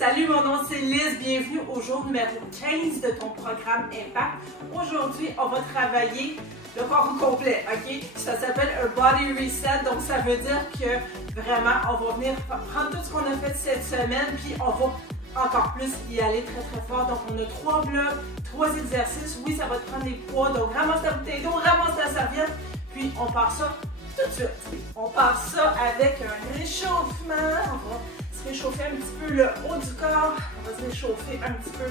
Salut, mon nom c'est Liz, bienvenue au jour numéro 15 de ton programme Impact. Aujourd'hui, on va travailler le corps complet, ok? Ça s'appelle un body reset, donc ça veut dire que vraiment, on va venir prendre tout ce qu'on a fait cette semaine, puis on va encore plus y aller très fort. Donc on a 3 blocs, 3 exercices. Oui, ça va te prendre des poids, donc ramasse ta bouteille d'eau, ramasse ta serviette, puis on part ça tout de suite. On part ça avec un réchauffement. On va se réchauffer un petit peu le haut du corps. On va se réchauffer un petit peu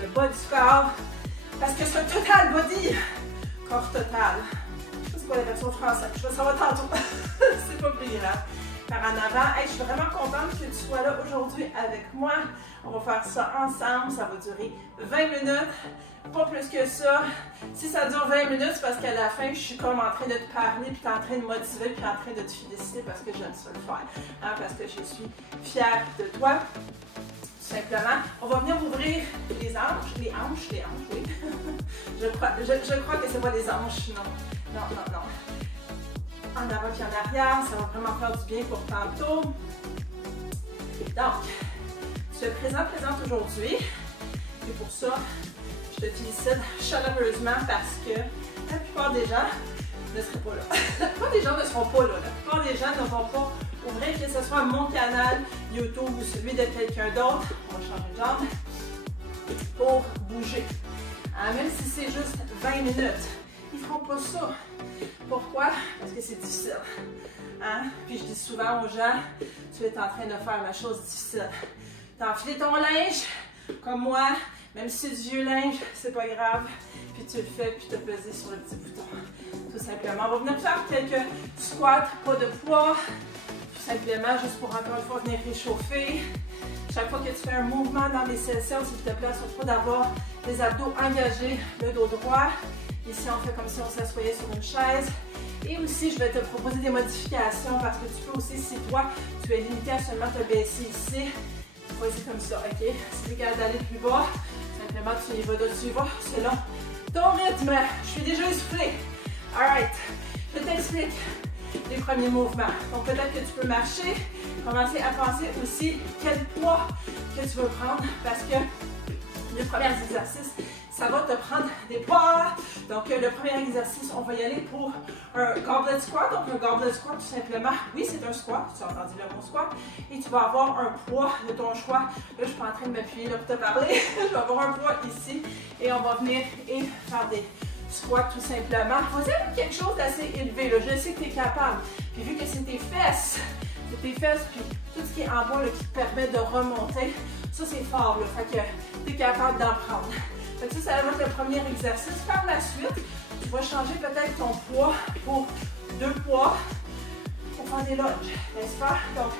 le bas du corps. Parce que c'est un total body. Corps total. Je sais pas c'est quoi la version française. Je vais savoir tantôt. C'est pas plus grave. Par en avant. Hey, je suis vraiment contente que tu sois là aujourd'hui avec moi. On va faire ça ensemble. Ça va durer 20 minutes. Pas plus que ça. Si ça dure 20 minutes, c'est parce qu'à la fin, je suis comme en train de te parler, puis tu es en train de motiver, puis en train de te féliciter parce que j'aime ça le faire. Hein, parce que je suis fière de toi. Tout simplement. On va venir ouvrir les hanches. Les hanches, oui. je crois que c'est pas des hanches, non. En avant puis en arrière, ça va vraiment faire du bien pour tantôt. Donc, tu es présente aujourd'hui. Et pour ça, je te félicite chaleureusement parce que la plupart des gens ne seraient pas là. La plupart des gens ne seront pas là. La plupart des gens ne vont pas ouvrir, que ce soit mon canal YouTube ou celui de quelqu'un d'autre. On va changer de jambe pour bouger. Hein, même si c'est juste 20 minutes, ils ne feront pas ça. Pourquoi? Parce que c'est difficile. Hein? Puis je dis souvent aux gens, tu es en train de faire la chose difficile. T'as enfilé ton linge, comme moi, même si c'est du vieux linge, c'est pas grave. Puis tu le fais, puis tu as pesé sur le petit bouton. Tout simplement. On va venir faire quelques squats, pas de poids. Tout simplement, juste pour encore une fois venir réchauffer. Chaque fois que tu fais un mouvement dans les sessions, s'il te plaît, assure-toi d'avoir les abdos engagés, le dos droit. Ici, on fait comme si on s'assoyait sur une chaise. Et aussi, je vais te proposer des modifications parce que tu peux aussi, si toi, tu es limité à seulement te baisser ici, tu vas essayer comme ça, ok? Si tu es capable d'aller plus bas, simplement tu y vas de suivre selon ton rythme. Je suis déjà essoufflée. Alright, je t'explique les premiers mouvements. Donc peut-être que tu peux marcher, commencer à penser aussi quel poids que tu veux prendre parce que les premiers exercices, ça va te prendre des poids. Donc, le premier exercice, on va y aller pour un goblet squat. Donc, un goblet squat, tout simplement, oui, c'est un squat. Tu as entendu le mot squat. Et tu vas avoir un poids de ton choix. Là, je suis pas en train de m'appuyer là pour te parler. Je vais avoir un poids ici. Et on va venir et faire des squats, tout simplement. On va dire quelque chose d'assez élevé. Là. Je sais que tu es capable. Puis, vu que c'est tes fesses, puis tout ce qui est en bas là, qui te permet de remonter, ça, c'est fort. Là. Fait que tu es capable d'en prendre. Donc ça va être le premier exercice. Par la suite, tu vas changer peut-être ton poids pour 2 poids pour faire des lunges, n'est-ce pas? Donc,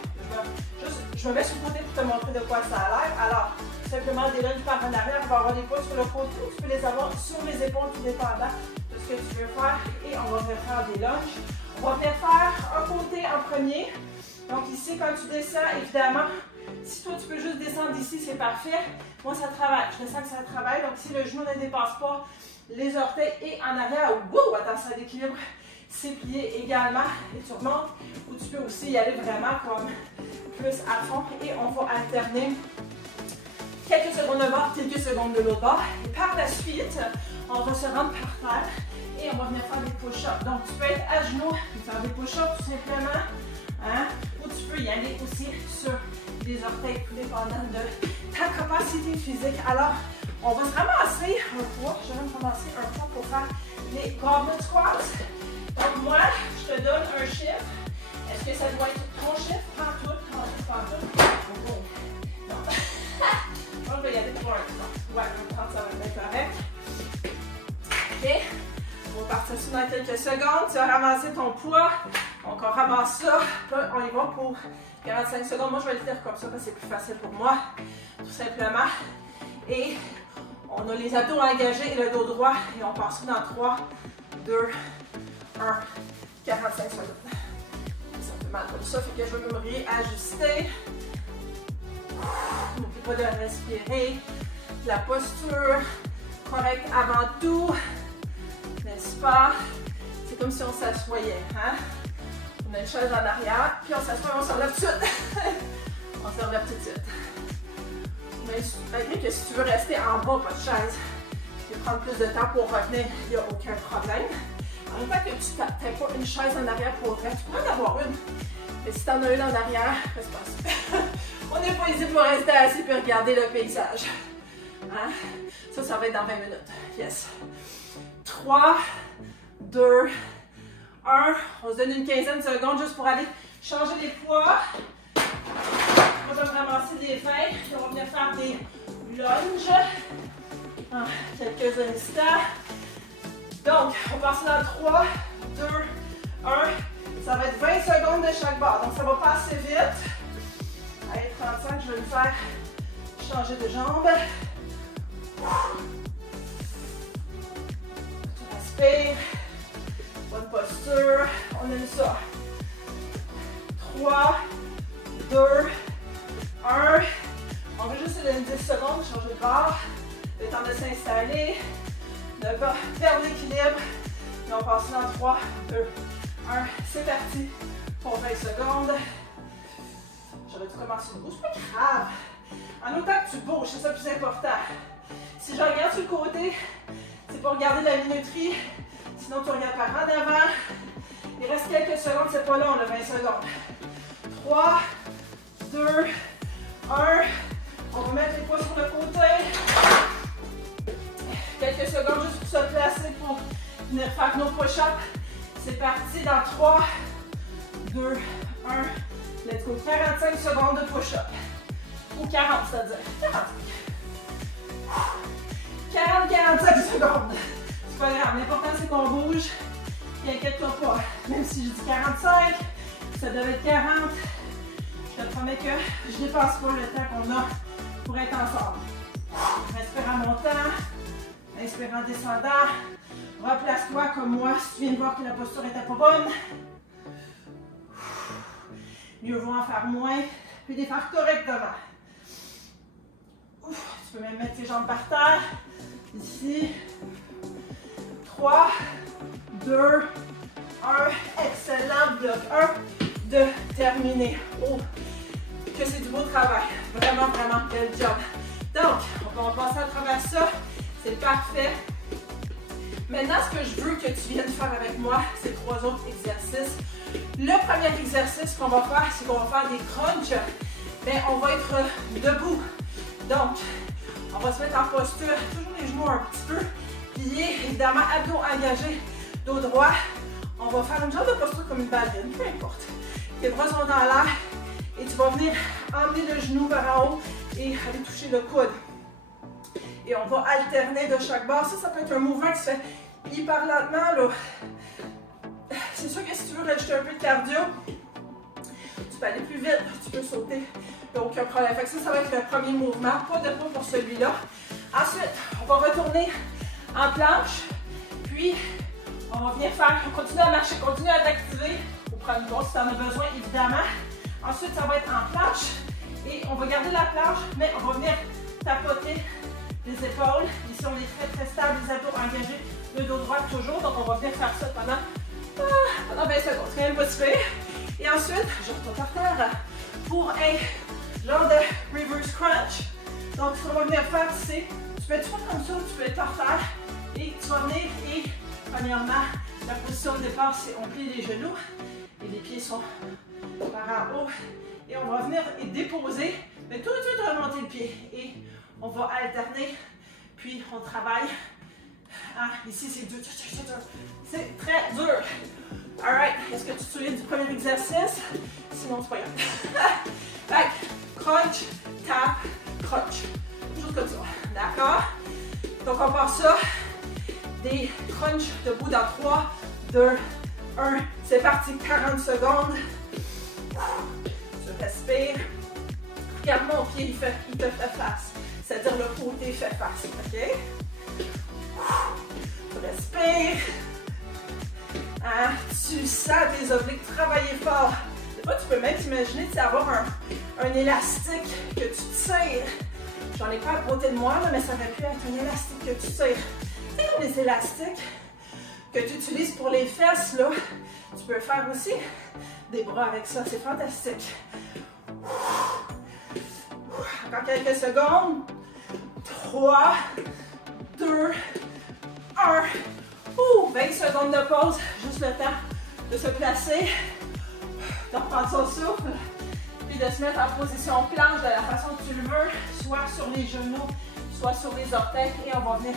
je me mets sur le côté pour te montrer de quoi ça a l'air. Alors, simplement des lunges par en arrière, on va avoir des poids sur le côté ou tu peux les avoir sur les épaules, tout dépendant de ce que tu veux faire. Et on va venir faire des lunges. On va venir faire un côté en premier. Donc ici, quand tu descends, évidemment, si toi tu peux juste descendre d'ici, c'est parfait. Moi, ça travaille. Je sens que ça travaille. Donc, si le genou ne dépasse pas les orteils et en arrière, wouh, attention à l'équilibre, c'est plié également. Et tu remontes. Ou tu peux aussi y aller vraiment comme plus à fond. Et on va alterner quelques secondes de bord, quelques secondes de l'autre bord. Et par la suite, on va se rendre par terre et on va venir faire des push-ups. Donc, tu peux être à genoux et faire des push-ups tout simplement. Hein? Ou tu peux y aller aussi sur les orteils, tout dépendant de ta capacité physique. Alors, on va se ramasser un poids. Je vais me ramasser un poids pour faire les goblet squats. Donc, moi, je te donne un chiffre. Est-ce que ça doit être ton chiffre? Prends tout. Non. On va y aller pour un temps. Ouais, on va prendre ça, va être correct. OK. On va partir ça dans quelques secondes. Tu vas ramasser ton poids. Donc, on ramasse ça. Là, on y va pour 45 secondes. Moi, je vais le faire comme ça parce que c'est plus facile pour moi. Tout simplement. Et on a les abdos engagés et le dos droit. Et on passe ça dans 3, 2, 1, 45 secondes. Ça fait mal comme ça. Fait que je vais me réajuster. N'oublie pas de respirer. La posture correcte avant tout. N'est-ce pas? C'est comme si on s'assoyait. Hein? On a une chaise en arrière, puis on s'assoit, on se relève tout de suite. On se relève tout de suite. malgré que si tu veux rester en bas, pas de chaise, et prendre plus de temps pour revenir, il n'y a aucun problème. En même temps que tu n'as pas une chaise en arrière pour revenir, tu pourrais en avoir une. Mais si tu en as une en arrière, reste pas. On n'est pas ici pour rester assis et regarder le paysage. Hein? Ça va être dans 20 minutes. Yes. 3, 2, 1. On se donne une quinzaine de secondes juste pour aller changer les poids. On va ramasser des feuilles. On va venir faire des lunges. En quelques instants. Donc, on passe dans 3, 2, 1. Ça va être 20 secondes de chaque barre. Donc, ça va pas assez vite. Allez, 35, je vais me faire changer de jambe. Tu respires. Bonne posture. On aime ça. 3, 2, 1. On va juste se donner 10 secondes, changer de barre. Le temps de s'installer. Ne pas perdre l'équilibre. Et on passe dans 3, 2, 1. C'est parti pour 20 secondes. J'aurais dû commencer debout, c'est pas grave. En autant que tu bouges, c'est ça le plus important. Si je regarde sur le côté, c'est pour regarder la minuterie. Sinon, tu regardes par en avant. Il reste quelques secondes, c'est pas long, là, 20 secondes. 3, 2, 1. On va mettre les poids sur le côté. Quelques secondes juste pour se placer pour venir faire nos push-ups. C'est parti dans 3, 2, 1. Let's go. 45 secondes de push-up. Ou 40, c'est-à-dire 40-45 secondes. C'est pas grave. L'important, c'est qu'on bouge. Et inquiète-toi pas. Même si je dis 45, ça devait être 40. Je te promets que je ne dépasse pas le temps qu'on a pour être ensemble. Respire en montant. Inspire en descendant. Replace-toi comme moi si tu viens de voir que la posture n'était pas bonne. Mieux vaut en faire moins, puis les faire correctement. Ouf, tu peux même mettre tes jambes par terre. Ici. 3, 2, 1. Excellent. Bloc 1 de terminer. Oh, que c'est du beau travail. Vraiment, vraiment, bel job. Donc, on va passer à travers ça. C'est parfait. Maintenant, ce que je veux que tu viennes faire avec moi, c'est 3 autres exercices. Le premier exercice qu'on va faire, c'est qu'on va faire des crunchs. Mais on va être debout. Donc, on va se mettre en posture, toujours les genoux un petit peu pliés, évidemment, abdos engagés, dos droit. On va faire une genre de posture comme une ballerine, peu importe. Tes bras sont dans l'air et tu vas venir emmener le genou vers en haut et aller toucher le coude. Et on va alterner de chaque barre. Ça peut être un mouvement qui se fait hyper lentement, là. C'est sûr que si tu veux rajouter un peu de cardio, tu peux aller plus vite, tu peux sauter, il n'y a aucun problème. Fait que ça va être le premier mouvement, pas de poids pour celui-là. Ensuite, on va retourner en planche, puis on va venir faire, on continue à marcher, continue à t'activer, ou prendre une pause si tu en as besoin, évidemment. Ensuite, ça va être en planche, et on va garder la planche, mais on va venir tapoter les épaules. Ici, on est très très stable, les abdos engagés, le dos droit toujours, donc on va venir faire ça pendant 20 secondes, c'est quand même pas si pire. Et ensuite, je retourne par terre pour un genre de reverse crunch. Donc, ce qu'on va venir faire, c'est, tu peux être soit comme ça, tu peux être par terre, et tu vas venir, et premièrement, la position de départ, c'est on plie les genoux, et les pieds sont par en haut, et on va venir et déposer, mais tout de suite remonter le pied, et on va alterner, puis on travaille. Ah, ici, c'est dur, c'est très dur. Alright, est-ce que tu te souviens du premier exercice? Sinon, c'est pas grave. Fait, crunch, tap, crunch. Toujours comme ça, d'accord? Donc, on part ça. Des crunch debout dans 3, 2, 1. C'est parti, 40 secondes. Je respire. Regarde mon pied, il te fait face. C'est-à-dire le côté fait face, ok? Tu respires. Hein? Tu sens tes obliques travailler fort. Des fois, tu peux même t'imaginer avoir un élastique que tu tires. J'en ai pas à côté de moi, là, mais ça aurait pu être un élastique que tu tires. Tu sais, comme les élastiques que tu utilises pour les fesses, là, tu peux faire aussi des bras avec ça. C'est fantastique. Encore quelques secondes. 3, 2, 1. 20 secondes de pause. Juste le temps de se placer, de reprendre son souffle, puis de se mettre en position planche de la façon que tu le veux, soit sur les genoux, soit sur les orteils, et on va venir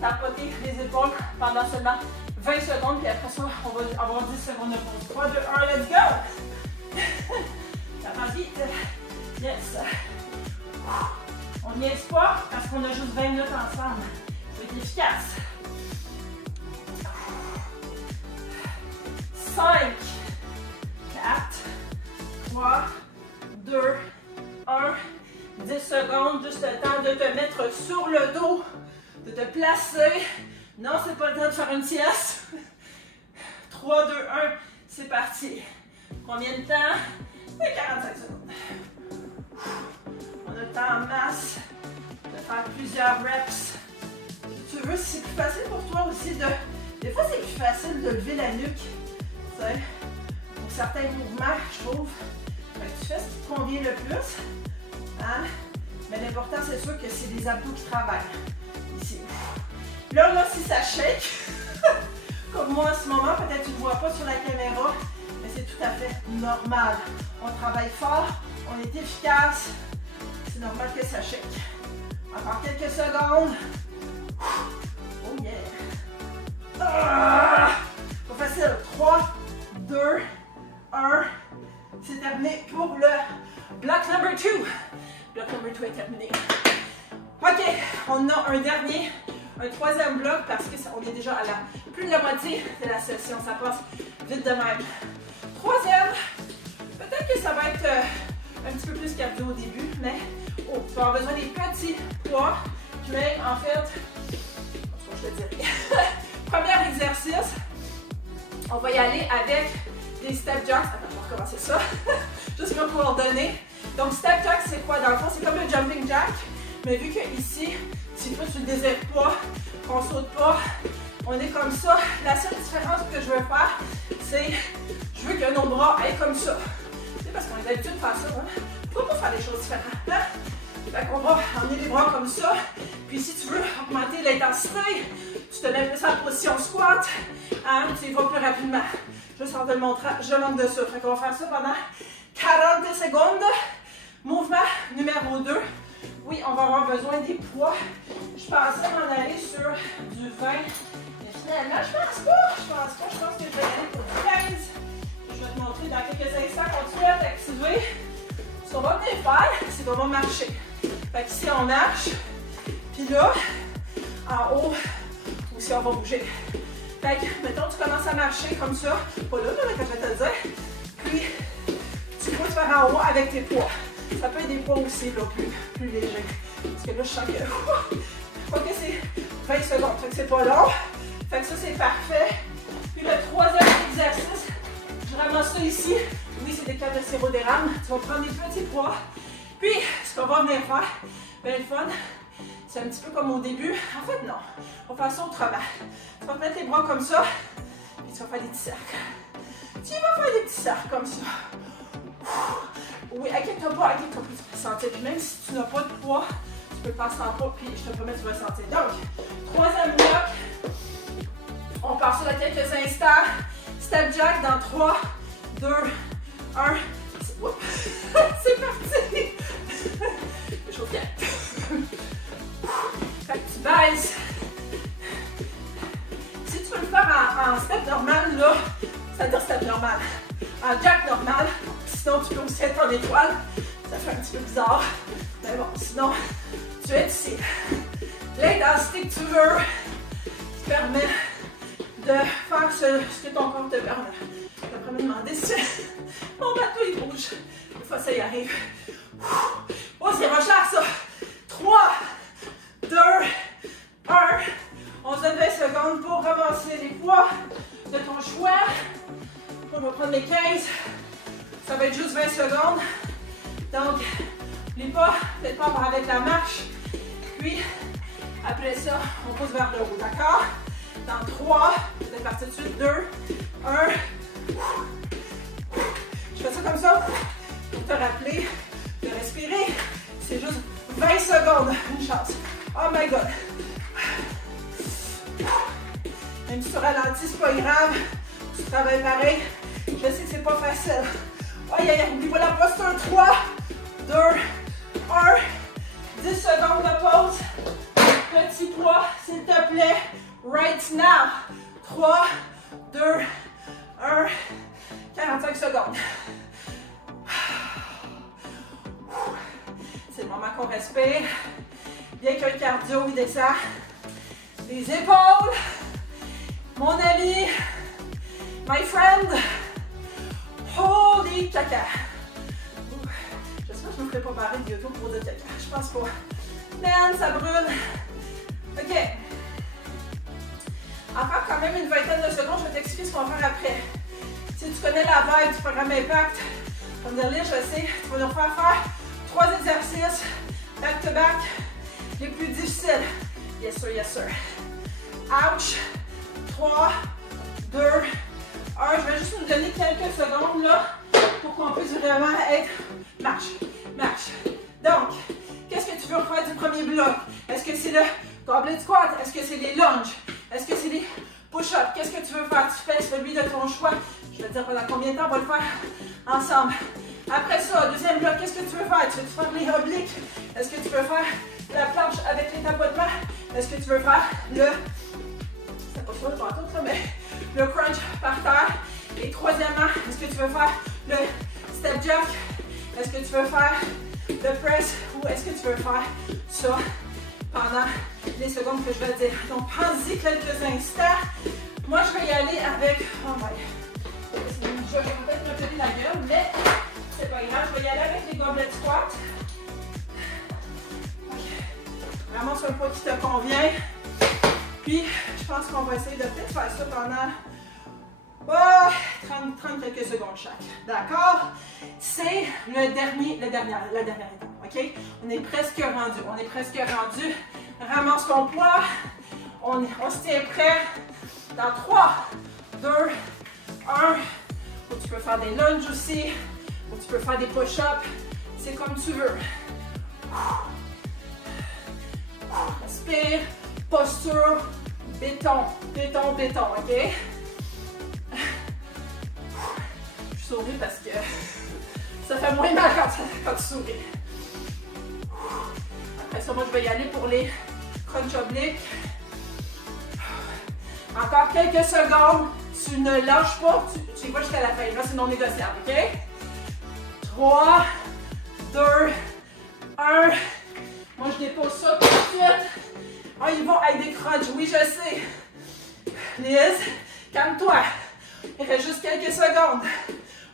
tapoter les épaules pendant seulement 20 secondes, puis après ça, on va avoir 10 secondes de pause. 3, 2, 1, let's go! Ça va vite. Yes. On n'y est pas parce qu'on a juste 20 minutes ensemble. Ça va être efficace. 5, 4, 3, 2, 1. 10 secondes, juste le temps de te mettre sur le dos, de te placer. Non, c'est pas le temps de faire une sieste. 3, 2, 1, c'est parti. Combien de temps? 45 secondes. On a le temps en masse de faire plusieurs reps. Si tu veux, si c'est plus facile pour toi aussi de... Des fois, c'est plus facile de lever la nuque. Tu sais, pour certains mouvements, je trouve. Fait que tu fais ce qui te convient le plus. Hein? Mais l'important, c'est sûr que c'est les abdos qui travaillent. Ici. Là, si ça shake, comme moi en ce moment, peut-être que tu ne vois pas sur la caméra, mais c'est tout à fait normal. On travaille fort, on est efficace, c'est normal que ça shake. Encore quelques secondes. Oh yeah! Ah! Pas facile. 3, 2, 1. C'est terminé pour le bloc number 2. Bloc number 2 est terminé. Ok, on a un troisième bloc parce qu'on est déjà à plus de la moitié de la session. Ça passe vite de même. Troisième, peut-être que ça va être un petit peu plus cardio au début, mais tu vas avoir besoin des petits poids. Mais en fait, je te dirais. Premier exercice, on va y aller avec des step jacks. Attends, je vais recommencer ça. Juste pour coordonner. Donc, step jack, c'est quoi? Dans le fond, c'est comme le jumping jack. Mais vu que ici, si toi, tu ne désires pas, qu'on ne saute pas, on est comme ça. La seule différence que je veux faire, c'est je veux que nos bras aillent comme ça. Tu sais, parce qu'on est habitué de faire ça. Hein? Pourquoi pas faire des choses différentes? Hein? Fait qu'on va emmener les bras comme ça. Puis si tu veux augmenter l'intensité, tu te mets plus en position squat. Hein? Tu y vas plus rapidement. Juste en te le montrant, je manque de ça. Fait qu'on va faire ça pendant 40 secondes. Mouvement numéro 2. Oui, on va avoir besoin des poids. Je pensais m'en aller sur du 20. Mais finalement, je pense pas. Je pense que je vais aller pour du 15. Je vais te montrer dans quelques instants. Continue à t'activer. Ce qu'on va venir faire, c'est qu'on va marcher. Fait qu'ici, on marche. Puis là, en haut, aussi, on va bouger. Fait que, mettons, tu commences à marcher comme ça. Pas là, mais quand je vais te le dire. Puis, tu peux te faire en haut avec tes poids. Ça peut être des poids aussi, là, plus légers. Parce que là, je sens que... Je crois que c'est 20 secondes. Fait que c'est pas long. Fait que ça, c'est parfait. Puis le troisième exercice, je ramasse ça ici. Oui, c'est des câbles de sirop-d'érable. Tu vas prendre des petits poids. Puis, ce qu'on va venir faire, bien le fun, c'est un petit peu comme au début. En fait, non. On va faire ça autrement. Tu vas te mettre les bras comme ça. Puis tu vas faire des petits cercles. Tu vas faire des petits cercles comme ça. Oui, inquiète-toi pas, tu peux sentir. Puis même si tu n'as pas de poids, tu peux le faire sans poids, puis je te promets que tu vas le sentir. Donc, troisième bloc. On part sur dans quelques instants. Step jack dans 3, 2, 1. C'est parti! Je suis au pied. Fait que tu baisses. Si tu veux le faire en step normal, là, c'est-à-dire step normal. En jack normal, sinon tu peux aussi être en étoile. Ça fait un petit peu bizarre. Mais bon, sinon, tu es ici. L'intensité que tu veux te permet de faire ce que ton corps te permet. Je vais me demander si mon bateau il bouge. Des fois ça y arrive. Oh, c'est recherche ça. 3, 2, 1. On se donne 20 secondes pour ramasser les poids de ton choix. On va prendre les 15. Ça va être juste 20 secondes. Donc, n'oublie pas, peut-être pas avec la marche. Puis, après ça, on pousse vers le haut, d'accord? Dans 3, c'est parti de suite, 2, 1. Je fais ça comme ça pour te rappeler de respirer. C'est juste 20 secondes. Une chance. Oh my God. Même si tu ralentis, c'est pas grave. Tu travailles pareil. Je sais que c'est pas facile. Aïe, aïe, aïe. Oublie pas la posture. 3, 2, 1. 10 secondes de pause. Petit poids, s'il te plaît. Right now. 3, 2, 1. 45 secondes. C'est le moment qu'on respire. Bien qu'un cardio, il descend. Les épaules. Mon ami. My friend. Holy caca. J'espère que je ne me ferai pas barrer de YouTube pour de caca. Je pense pas. Man, ça brûle. OK. Encore quand même une vingtaine de secondes. Je vais t'expliquer ce qu'on va faire après. Si tu connais la vibe du programme Impact, comme de lire, je sais, tu vas nous faire 3 exercices back-to-back les plus difficiles. Yes sir, yes sir. Ouch. 3, 2, 1. Je vais juste nous donner quelques secondes là pour qu'on puisse vraiment être marche, marche. Donc, qu'est-ce que tu veux faire du premier bloc? Est-ce que c'est le goblet squat? Est-ce que c'est les lunges? Est-ce que c'est les push-ups? Qu'est-ce que tu veux faire? Tu fais celui de ton choix. Je vais te dire pendant combien de temps on va le faire ensemble. Après ça, deuxième bloc, qu'est-ce que tu veux faire? Tu veux faire les obliques? Est-ce que tu veux faire la planche avec les tapotements? Est-ce que tu veux faire le... C'est pas sûr, pas tout ça, mais le crunch par terre. Et troisièmement, est-ce que tu veux faire le step jack? Est-ce que tu veux faire le press? Ou est-ce que tu veux faire ça pendant les secondes que je vais te dire? Donc, pense-y quelques instants. Moi, je vais y aller avec... Oh my... Je vais peut-être me péter la gueule, mais c'est pas grave. Je vais y aller avec les goblet squats. Okay. Vraiment sur un poids qui te convient. Puis, je pense qu'on va essayer de peut-être faire ça pendant 30 quelques secondes chaque. D'accord? C'est la dernière étape. OK? On est presque rendu. Ramasse ton poids. On se tient prêt. Dans 3, 2, 1. Ou tu peux faire des lunges aussi. Ou tu peux faire des push-ups. C'est comme tu veux. Respire. Posture. Béton. Béton, béton. OK? Je souris parce que ça fait moins mal quand tu souris. Après ça, moi, je vais y aller pour les crunch obliques. Encore quelques secondes. Tu ne lâches pas. Tu y vas jusqu'à la fin. Là, c'est non négociable. OK? 3, 2, 1. Moi, je dépose ça tout de suite. Ah, ils vont avec des crunchs. Oui, je sais. Liz, calme-toi. Il reste juste quelques secondes.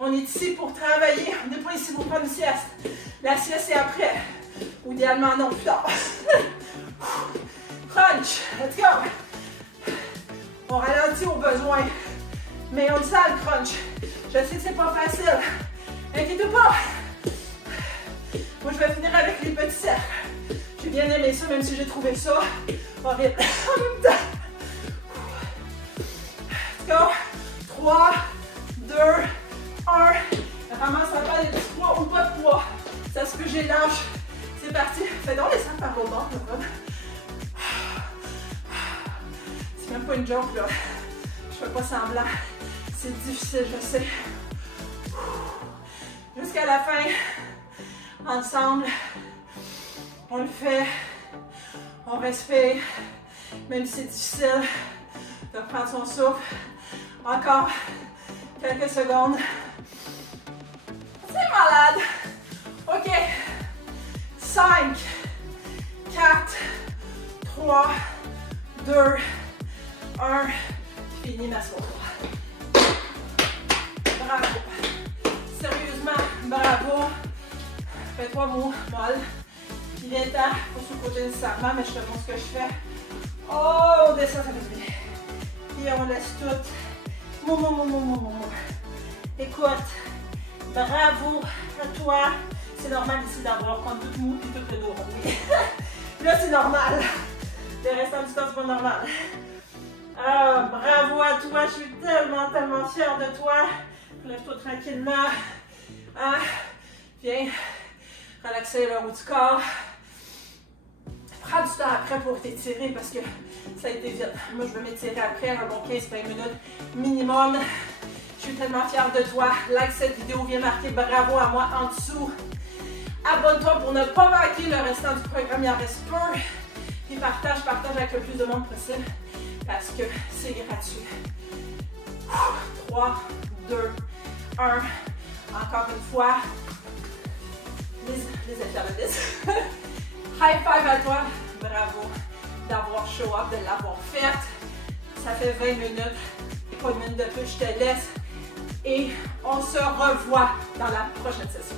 On est ici pour travailler. On n'est pas ici pour prendre une sieste. La sieste, c'est après. Ou idéalement, non, plus tard. Crunch. Let's go. On ralentit au besoin. Mais on le sent, le crunch. Je sais que c'est pas facile. Inquiète pas. Moi, je vais finir avec les petits cercles. J'ai bien aimé ça, même si j'ai trouvé ça horrible. En même temps. Let's go. 3, 2, 1. Ramasse la balle, des poids ou pas de poids. Ça se peut que j'ai lâche. C'est parti. Fais donc les sacs par l'autre bord. C'est même pas une joke, là. Je fais pas semblant. C'est difficile, je sais. Jusqu'à la fin. Ensemble. On le fait. On respire. Même si c'est difficile de reprendre son souffle. Encore quelques secondes. C'est malade. OK. 5, 4, 3, 2, 1. Fini ma soirée. Bravo. Sérieusement, bravo. Fais-toi molle. Il est temps pour se côté nécessairement, mais je te montre ce que je fais. Oh, on descend, ça fait bien. Et on laisse tout. Écoute, bravo à toi. C'est normal ici d'avoir comme tout mou et tout le dos rond. Là, c'est normal. Le restant du temps, c'est pas normal. Ah, bravo à toi. Je suis tellement, tellement fière de toi. Lève-toi tranquillement. Ah, viens. Relaxer le haut du corps. Prends du temps après pour t'étirer parce que ça a été vite. Moi, je vais m'étirer après un bon 15-20 minutes minimum. Je suis tellement fière de toi. Like cette vidéo, viens marquer bravo à moi en dessous. Abonne-toi pour ne pas manquer le restant du programme, il en reste peu. Puis partage avec le plus de monde possible parce que c'est gratuit. 3, 2, 1. Encore une fois. Les échalotes. High five à toi. Bravo d'avoir show up, de l'avoir fait. Ça fait 20 minutes. Pas une minute de plus, je te laisse. Et on se revoit dans la prochaine session.